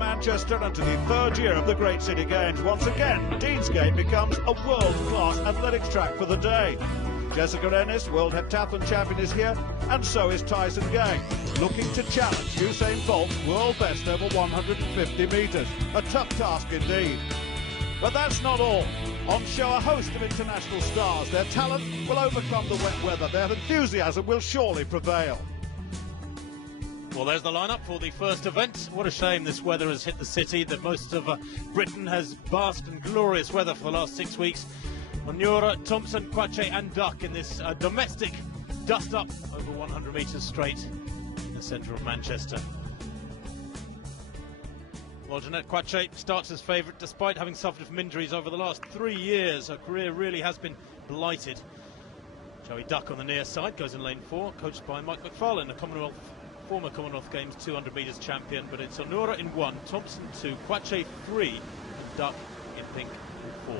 Manchester and to the third year of the Great City Games. Once again, Deansgate becomes a world-class athletics track for the day. Jessica Ennis, World Heptathlon Champion, is here, and so is Tyson Gay, looking to challenge Usain Bolt's world best over 150 metres. A tough task indeed. But that's not all. On show, a host of international stars. Their talent will overcome the wet weather. Their enthusiasm will surely prevail. Well, there's the lineup for the first event. What a shame this weather has hit the city, that most of Britain has basked in glorious weather for the last 6 weeks. Onura, Thompson, Kwache and Duck in this domestic dust-up over 100 metres straight in the centre of Manchester. Well, Jeanette Kwache starts as favourite despite having suffered from injuries over the last 3 years. Her career really has been blighted. Joey Duck on the near side goes in lane 4, coached by Mike McFarlane, a former Commonwealth Games 200 metres champion. But it's Onura in 1, Thompson 2, Kwache 3 and Duck in pink 4.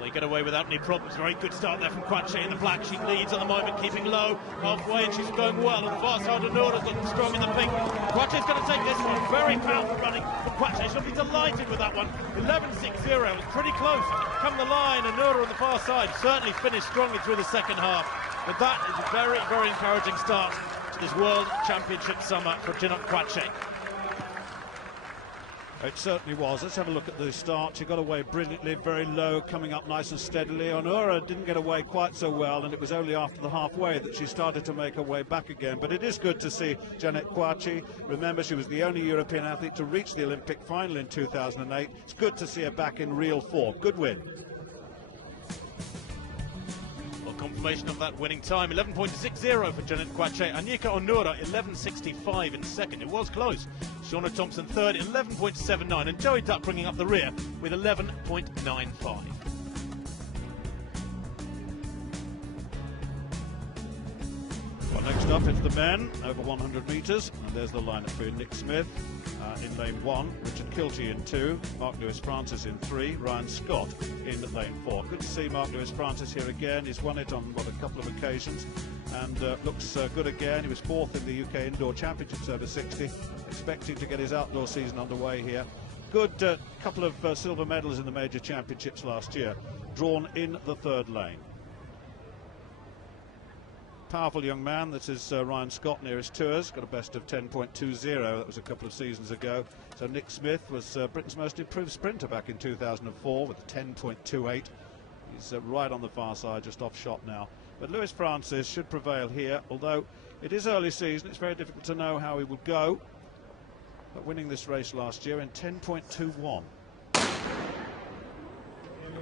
They get away without any problems. Very good start there from Kwache in the black. She leads at the moment, keeping low halfway, and she's going well. On the far side, Onura's looking strong in the pink. Kwache's going to take this one. Very powerful running from Kwache. She'll be delighted with that one. 11.60. It's pretty close. Come the line, Onura on the far side certainly finished strongly through the second half. But that is a very, very encouraging start to this World Championship summer for Jeanette Kwache. It certainly was. Let's have a look at the start. She got away brilliantly, very low, coming up nice and steadily. Onura didn't get away quite so well, and it was only after the halfway that she started to make her way back again. But it is good to see Jeanette Kwache. Remember, she was the only European athlete to reach the Olympic final in 2008. It's good to see her back in real form. Good win. Confirmation of that winning time, 11.60 for Jeanette Kwache. Anika Onura, 11.65 in second. It was close. Shauna Thompson third, 11.79, and Joey Duck bringing up the rear with 11.95. Well, next up is the men over 100 metres, and there's the lineup for Nick Smith in lane 1, Richard Kilty in 2, Mark Lewis-Francis in 3, Ryan Scott in lane 4. Good to see Mark Lewis-Francis here again. He's won it on a couple of occasions, and looks good again. He was 4th in the UK Indoor Championships over 60, expecting to get his outdoor season underway here. Good couple of silver medals in the major championships last year, drawn in the 3rd lane. Powerful young man. This is Ryan Scott near his tours, got a best of 10.20. That was a couple of seasons ago. So Nick Smith was Britain's most improved sprinter back in 2004 with a 10.28. He's right on the far side, just off shot now. But Lewis-Francis should prevail here, although it is early season. It's very difficult to know how he will go. But winning this race last year in 10.21.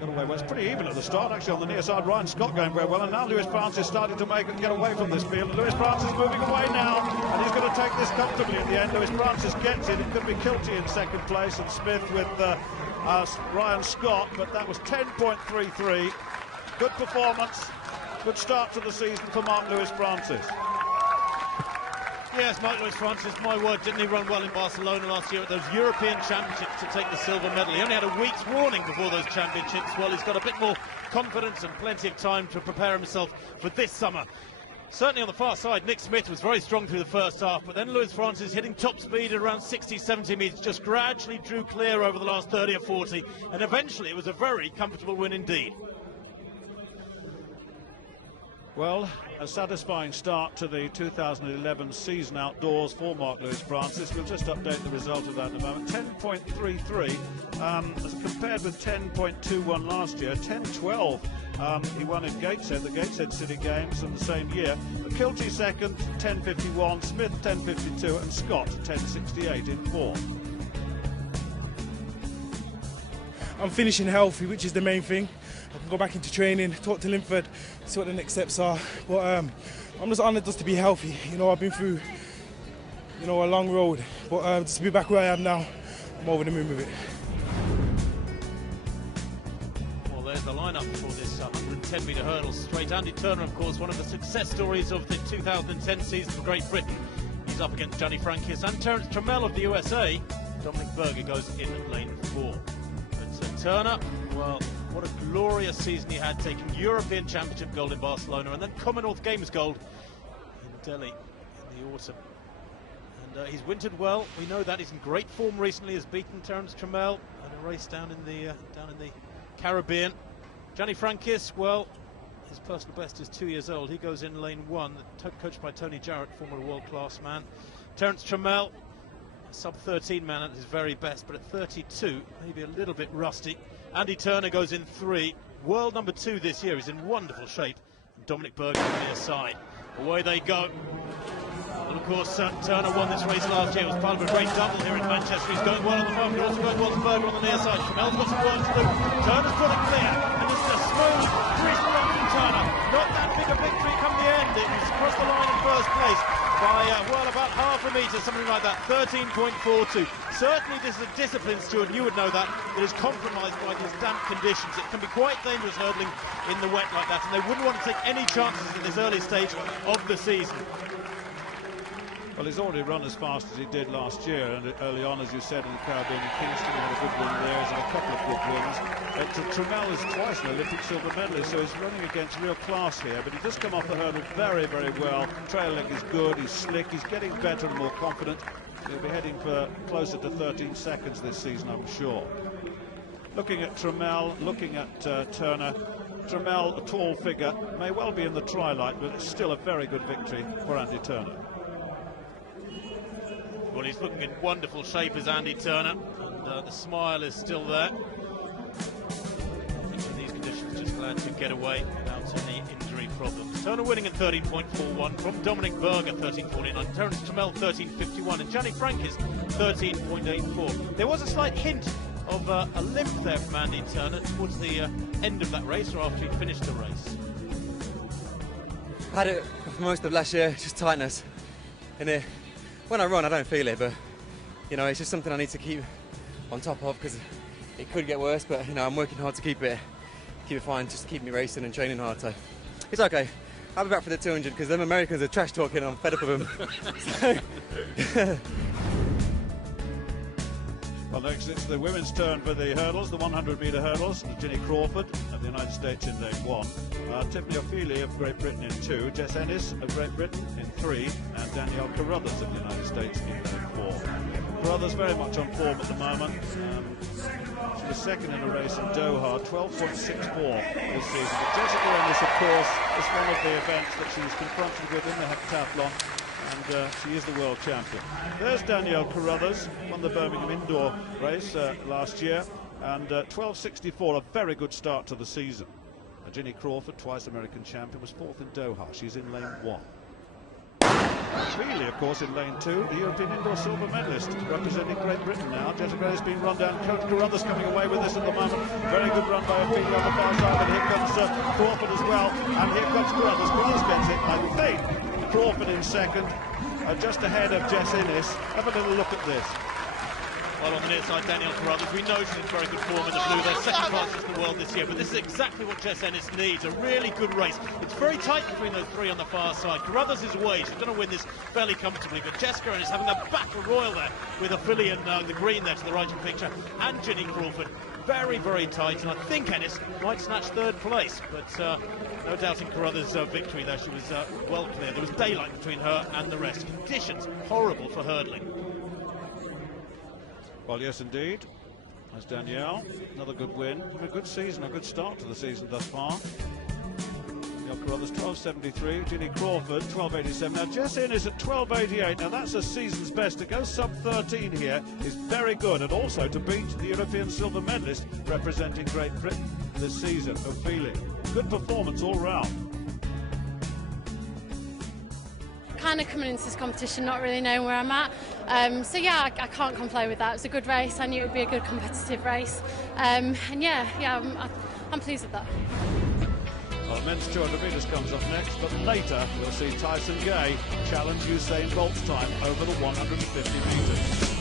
Got away well. It's pretty even at the start, actually, on the near side. Ryan Scott going very well, and now Lewis-Francis starting to get away from this field. Lewis-Francis moving away now, and he's going to take this comfortably in the end. Lewis-Francis gets it. It could be Kilty in second place, and Smith with Ryan Scott, but that was 10.33. Good performance, good start to the season for Mark Lewis-Francis. Yes, Mark Lewis-Francis, my word, didn't he run well in Barcelona last year at those European Championships to take the silver medal? He only had a week's warning before those championships. Well, he's got a bit more confidence and plenty of time to prepare himself for this summer. Certainly on the far side, Nick Smith was very strong through the first half, but then Lewis-Francis hitting top speed at around 60, 70 metres, just gradually drew clear over the last 30 or 40, and eventually it was a very comfortable win indeed. Well, a satisfying start to the 2011 season outdoors for Mark Lewis-Francis. We'll just update the result of that in a moment. 10.33 as compared with 10.21 last year. 10.12 he won in Gateshead, the Gateshead City Games in the same year. Kilty second, 10.51, Smith 10.52 and Scott 10.68 in 4th. I'm finishing healthy, which is the main thing. I can go back into training, talk to Linford, see what the next steps are. But I'm just honoured just to be healthy. You know, I've been through, a long road. But just to be back where I am now, I'm over the moon with it. Well, there's the lineup for this 110-metre hurdle straight. Andy Turner, of course, one of the success stories of the 2010 season for Great Britain. He's up against Gianni Frankis and Terence Trammell of the USA. Dominic Berger goes in lane 4. But Turner, well, what a glorious season he had, taking European Championship gold in Barcelona and then Commonwealth Games gold in Delhi in the autumn. He's wintered well. We know that he's in great form recently. Has beaten Terence Trammell in a race down in the Caribbean. Gianni Frankis, well, his personal best is 2 years old. He goes in lane 1, coached by Tony Jarrett, former world-class man. Terence Trammell, sub-13 man at his very best, but at 32, maybe a little bit rusty. Andy Turner goes in 3, world number 2 this year. He's in wonderful shape. Dominic Berger on the near side. Away they go. Well, of course, Turner won this race last year. It was part of a great double here in Manchester. He's going well on the moment, also going well to Berger on the near side. Trammell's got some work to do. Turner's got it clear, and it's a smooth, crisp run from Turner. Not that big a victory come the end. It was across the line in first place by, well, about half a metre, something like that, 13.42. Certainly this is a discipline, Stuart, you would know that is compromised by these damp conditions. It can be quite dangerous hurdling in the wet like that, and they wouldn't want to take any chances at this early stage of the season. Well, he's already run as fast as he did last year, and early on, as you said, in the Caribbean, in Kingston, he had a good win there. He's had a couple of good wins. Trammell is twice an Olympic silver medalist, so he's running against real class here, but he does come off the hurdle very, very well. Trail leg is good, he's slick, he's getting better and more confident. He'll be heading for closer to 13 seconds this season, I'm sure. Looking at Trammell, looking at Turner. Trammell, a tall figure, may well be in the tri-light, but it's still a very good victory for Andy Turner. Well, he's looking in wonderful shape as Andy Turner, and the smile is still there. In these conditions, just glad to get away without any injury problems. Turner winning at 13.41 from Dominic Berger, 13.49, Terence Trammell 13.51, and Gianni Frankis 13.84. There was a slight hint of a limp there from Andy Turner towards the end of that race, or after he'd finished the race. I had it for most of last year, just tightness in here. When I run, I don't feel it, but you know, it's just something I need to keep on top of because it could get worse. But you know, I'm working hard to keep it fine, just to keep me racing and training hard. So it's okay. I'll be back for the 200 because them Americans are trash talking. And I'm fed up with them. Well, next it's the women's turn for the hurdles, the 100-metre hurdles. Ginny Crawford of the United States in lane 1. Tiffany O'Feely of Great Britain in 2. Jess Ennis of Great Britain in 3. And Danielle Carruthers of the United States in lane 4. Carruthers very much on form at the moment. She was second in a race in Doha, 12.64 this season. But Jessica Ennis, of course, is one of the events that she was confronted with in the heptathlon. And she is the world champion. There's Danielle Carruthers, won the Birmingham indoor race last year, and 12.64, a very good start to the season. Ginny Crawford, twice American champion, was 4th in Doha. She's in lane 1. Feely, of course, in lane 2, the European indoor silver medalist, representing Great Britain now. Jessica has been run down. Coach Carruthers coming away with this at the moment. Very good run by Feely on the far side, and here comes Crawford as well, and here comes Carruthers. Carruthers gets it, I think. Crawford in second, just ahead of Jess Ennis. Have a little look at this. Well, on the near side, Danielle Carruthers, we know she's in very good form in the blue. They're second fastest in the world this year, but this is exactly what Jess Ennis needs, a really good race. It's very tight between those three on the far side. Carruthers is away, she's going to win this fairly comfortably, but Jessica Ennis having a battle royal there with O'Feely and the green there to the right of the picture, and Ginny Crawford. Very, very tight, and I think Ennis might snatch 3rd place, but no doubting Carruthers' victory there. She was well clear. There was daylight between her and the rest. Conditions horrible for hurdling. Well, yes, indeed. That's Danielle. Another good win. A good season, a good start to the season thus far. Danielle Carruthers, 12.73. Ginny Crawford, 12.87. Now, Jess Ennis at 12.88. Now, that's a season's best. To go sub-13 here is very good. And also to beat the European silver medalist representing Great Britain this season, O'Feely. Good performance all round. Kind of coming into this competition not really knowing where I'm at, so yeah, I can't complain with that. It was a good race. I knew it would be a good competitive race, and yeah, I'm pleased with that. Well, men's 200 metres comes up next, but later we'll see Tyson Gay challenge Usain Bolt's time over the 150 metres.